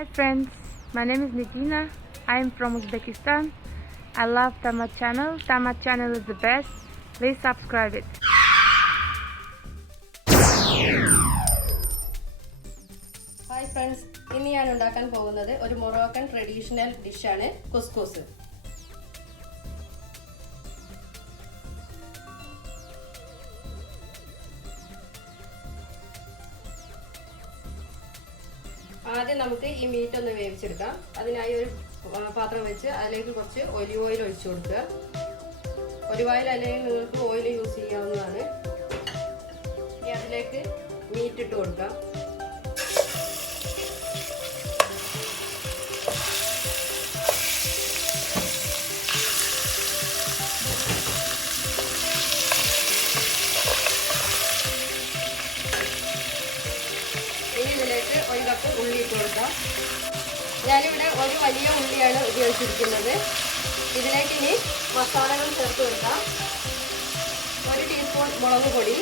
Hi friends, my name is Nigina. I am from Uzbekistan. I love Tamat channel. Tamat channel is the best. Please subscribe it. Hi friends, ഇന്ന് ഞാൻ ഉണ്ടാക്കാൻ പോകുന്നത് ഒരു Moroccan traditional dish ആണ് കുസ്കൂസ്. ആദ്യം നമുക്ക് ഈ മീറ്റ് ഒന്ന് വേവിച്ചെടുക്കാം. അതിനായി ഒരു പാത്രം വെച്ച് അതിലേക്ക് കുറച്ച് ഒലിവ് ഓയിൽ ഒഴിച്ചു കൊടുക്കുക. ഒലിവ് ഓയിൽ അല്ലെങ്കിൽ നിങ്ങൾക്ക് ഓയിൽ യൂസ് ചെയ്യാവുന്നതാണ്. ഇനി അതിലേക്ക് മീറ്റ് ഇട്ട് കൊടുക്കാം. ഇനി ഇതിലേക്ക് ഒരു കപ്പ് ഉള്ളി ഇട്ട് കൊടുക്കാം. ഞാനിവിടെ ഒരു വലിയ ഉള്ളിയാണ് ഉപയോഗിച്ചിരിക്കുന്നത്. ഇതിലേക്ക് ഇനി മസാലകൾ ചേർത്ത് കൊടുക്കാം. 1 ടീസ്പൂൺ മുളക് പൊടി,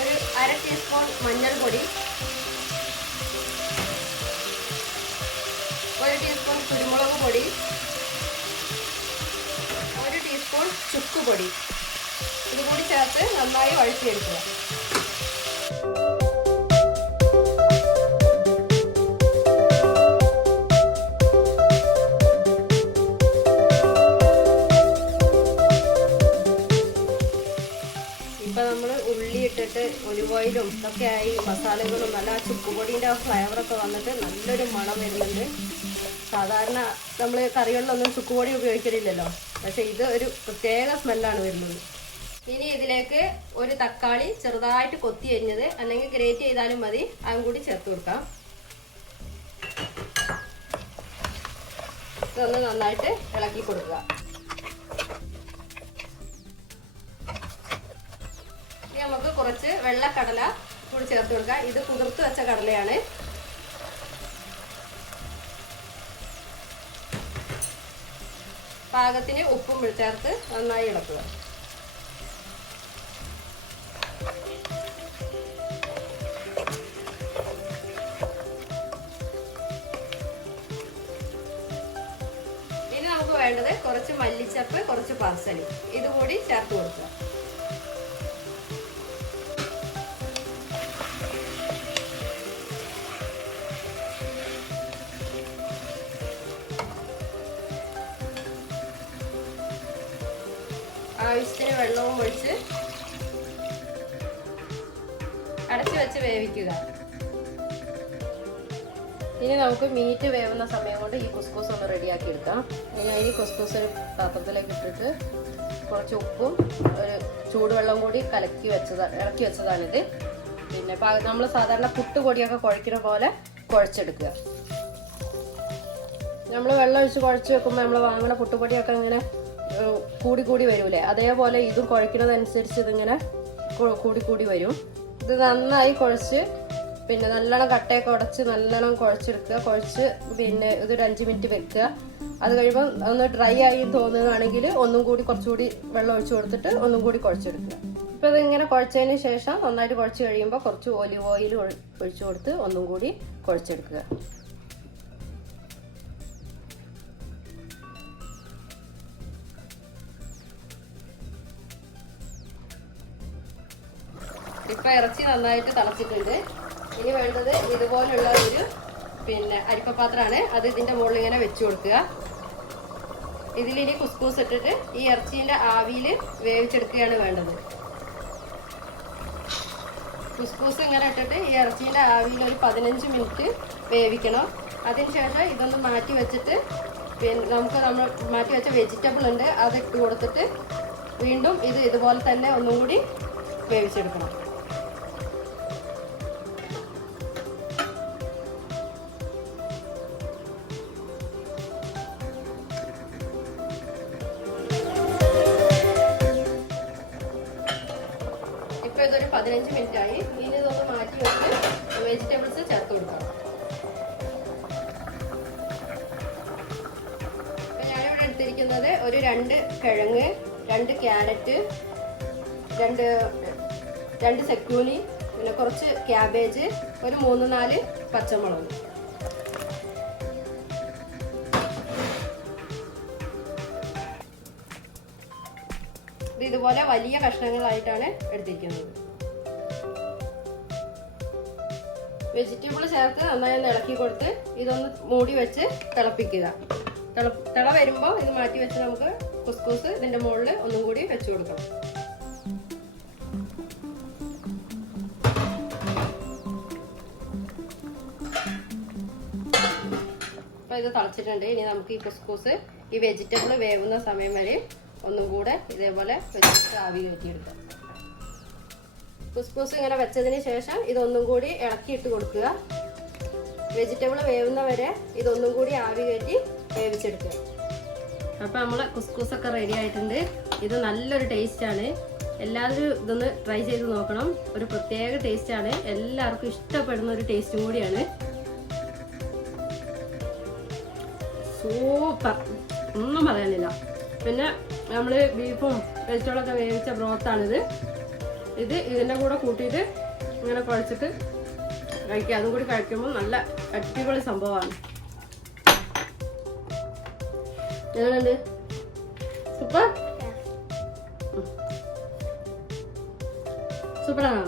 ഒരു 1/2 ടീസ്പൂൺ മഞ്ഞൾപ്പൊടി, 1 ടീസ്പൂൺ കുരുമുളക് പൊടി, 1 ടീസ്പൂൺ ചുക്കുപൊടി. ഇതുകൂടി ചേർത്ത് നന്നായി വഴറ്റിയെടുക്കുക. ഇപ്പം നമ്മൾ ഉള്ളി ഇട്ടിട്ട് ഒലിവ് ഓയിലും ഇതൊക്കെ ആയി മസാലകളും നല്ല ചുക്കുപൊടിൻ്റെ ഫ്ലേവറൊക്കെ വന്നിട്ട് നല്ലൊരു മണം വരുന്നുണ്ട്. സാധാരണ നമ്മൾ കറികളിലൊന്നും ചുക്കുപൊടി ഉപയോഗിക്കലില്ലല്ലോ, പക്ഷെ ഇത് ഒരു പ്രത്യേക സ്മെല്ലാണ് വരുന്നത്. ഇനി ഇതിലേക്ക് ഒരു തക്കാളി ചെറുതായിട്ട് കൊത്തി അരിഞ്ഞത് അല്ലെങ്കിൽ ഗ്രേറ്റ് ചെയ്താലും മതി, അതും കൂടി ചേർത്ത് കൊടുക്കാം. ഇതൊന്ന് നന്നായിട്ട് ഇളക്കി കൊടുക്കുക. ഇനി നമുക്ക് കുറച്ച് വെള്ളക്കടല കൂടി ചേർത്ത് കൊടുക്കാം. ഇത് കുതിർത്ത് വെച്ച കടലയാണ്. പാകത്തിന് ഉപ്പും ചേർത്ത് നന്നായി ഇളക്കുക. ഇനി നമുക്ക് വേണ്ടത് കുറച്ച് മല്ലിച്ചപ്പ്, കുറച്ച് പാർസ്ലി, ഇതുകൂടി ചേർത്ത് കൊടുക്കുക. ആവശ്യത്തിന് വെള്ളവും ഒഴിച്ച് അടച്ചു വെച്ച് വേവിക്കുക. ഇനി നമുക്ക് മീറ്റ് വേവുന്ന സമയം കൊണ്ട് ഈ കുസ്കൂസ് ഒന്ന് റെഡിയാക്കി എടുക്കാം. ഇനി അതിന് കുസ്കൂസ് ഒരു പാത്രത്തിലേക്ക് ഇട്ടിട്ട് കുറച്ച് ഉപ്പും ഒരു ചൂടുവെള്ളം കൂടി ഇറക്കി വെച്ചതാണിത്. പിന്നെ നമ്മൾ സാധാരണ പുട്ടുപൊടിയൊക്കെ കുഴക്കുന്ന പോലെ കുഴച്ചെടുക്കുക. നമ്മൾ വെള്ളം ഒഴിച്ച് കുഴച്ച് വെക്കുമ്പോൾ നമ്മൾ വാങ്ങുന്ന പുട്ടുപൊടിയൊക്കെ ഇങ്ങനെ കൂടി കൂടി വരൂലേ, അതേപോലെ ഇതും കുഴക്കുന്നതനുസരിച്ച് ഇതിങ്ങനെ കൂടി വരും. ഇത് നന്നായി കുഴച്ച് പിന്നെ നല്ലോണം കട്ടയൊക്കെ ഉടച്ച് നല്ലോണം കുഴച്ചെടുക്കുക. കുഴച്ച് പിന്നെ ഇതൊരു 5 മിനിറ്റ് വെക്കുക. അത് കഴിയുമ്പോൾ ഒന്ന് ഡ്രൈ ആയി തോന്നുകയാണെങ്കിൽ ഒന്നും കൂടി കുറച്ചുകൂടി വെള്ളം ഒഴിച്ചു കൊടുത്തിട്ട് ഒന്നും കൂടി കുഴച്ചെടുക്കുക. ഇപ്പം ഇതിങ്ങനെ കുഴച്ചതിന് ശേഷം നന്നായിട്ട് കുഴച്ച് കഴിയുമ്പോൾ കുറച്ച് ഒലിവ് ഓയിൽ ഒഴിച്ചു കൊടുത്ത് ഒന്നും കൂടി കുഴച്ചെടുക്കുക. ഇപ്പം ഇറച്ചി നന്നായിട്ട് തിളച്ചിട്ടുണ്ട്. ഇനി വേണ്ടത് ഇതുപോലുള്ള ഒരു അരിപ്പപ്പാത്രമാണ്. അത് ഇതിൻ്റെ മുകളിൽ ഇങ്ങനെ വെച്ച് കൊടുക്കുക. ഇതിലിനി കുസ്കൂസ് ഇട്ടിട്ട് ഈ ഇറച്ചീൻ്റെ ആവിയിൽ വേവിച്ചെടുക്കുകയാണ് വേണ്ടത്. കുസ്കൂസ് ഇങ്ങനെ ഇട്ടിട്ട് ഈ ഇറച്ചീൻ്റെ ആവിയിൽ ഒരു 15 മിനിറ്റ് വേവിക്കണം. അതിനുശേഷം ഇതൊന്ന് മാറ്റി വെച്ചിട്ട് നമ്മൾ മാറ്റി വെച്ച വെജിറ്റബിൾ ഉണ്ട്, അത് ഇട്ട് കൊടുത്തിട്ട് വീണ്ടും ഇതുപോലെ തന്നെ ഒന്നും കൂടി വേവിച്ചെടുക്കണം. ഇപ്പൊ ഇതൊരു 15 മിനിറ്റ് ആയി. ഇനി ഇതൊന്ന് മാറ്റി വെച്ച് വെജിറ്റബിൾസ് ചേർത്ത് കൊടുക്കാം. ഞാനിവിടെ എടുത്തിരിക്കുന്നത് ഒരു 2 കിഴങ്ങ്, 2 ക്യാരറ്റ്, 2 സെക്കൂലി, പിന്നെ കുറച്ച് ക്യാബേജ്, ഒരു 3-4 പച്ചമുളക്. ഇത് ഇതുപോലെ വലിയ കഷ്ണങ്ങളായിട്ടാണ് എടുത്തിരിക്കുന്നത്. വെജിറ്റബിൾ ചേർത്ത് നന്നായി ഒന്ന് ഇളക്കി കൊടുത്ത് ഇതൊന്ന് മൂടി വെച്ച് തിളപ്പിക്കുക. തിള വരുമ്പോൾ ഇത് മാറ്റി വെച്ച് നമുക്ക് കുസ്കൂസ് ഇതിന്റെ മുകളിൽ ഒന്നും കൂടി വെച്ചു കൊടുക്കണം. അപ്പൊ ഇത് തിളച്ചിട്ടുണ്ട്. ഇനി നമുക്ക് ഈ കുസ്കൂസ് ഈ വെജിറ്റബിൾ വേവുന്ന സമയം വരെ ഒന്നും കൂടെ ഇതേപോലെ വെച്ചിട്ട് ആവി കയറ്റിയെടുക്കാം. കുസ്കൂസ് ഇങ്ങനെ വെച്ചതിന് ശേഷം ഇതൊന്നും കൂടി ഇളക്കിയിട്ട് കൊടുക്കുക. വെജിറ്റബിൾ വേവുന്നവരെ ഇതൊന്നും കൂടി ആവി കയറ്റി വേവിച്ചെടുക്കുക. അപ്പം നമ്മൾ കുസ്കൂസൊക്കെ റെഡി ആയിട്ടുണ്ട്. ഇത് നല്ലൊരു ടേസ്റ്റാണ്. എല്ലാവരും ഇതൊന്ന് ട്രൈ ചെയ്ത് നോക്കണം. ഒരു പ്രത്യേക ടേസ്റ്റാണ്. എല്ലാവർക്കും ഇഷ്ടപ്പെടുന്ന ഒരു ടേസ്റ്റും കൂടിയാണ്. സൂപ്പർ, ഒന്നും പറയാനില്ല. പിന്നെ നമ്മൾ ബീഫും വെജിറ്റബിളൊക്കെ വേവിച്ച ബ്രോത്താണിത്. ഇതിൻ്റെ കൂടെ കൂട്ടിയിട്ട് ഇങ്ങനെ കുഴച്ചിട്ട് കഴിക്കുക. അതും കൂടി കഴിക്കുമ്പോൾ നല്ല അടിപൊളി സംഭവമാണ്. എങ്ങനെയുണ്ട്? സൂപ്പർ, സൂപ്പറാണോ?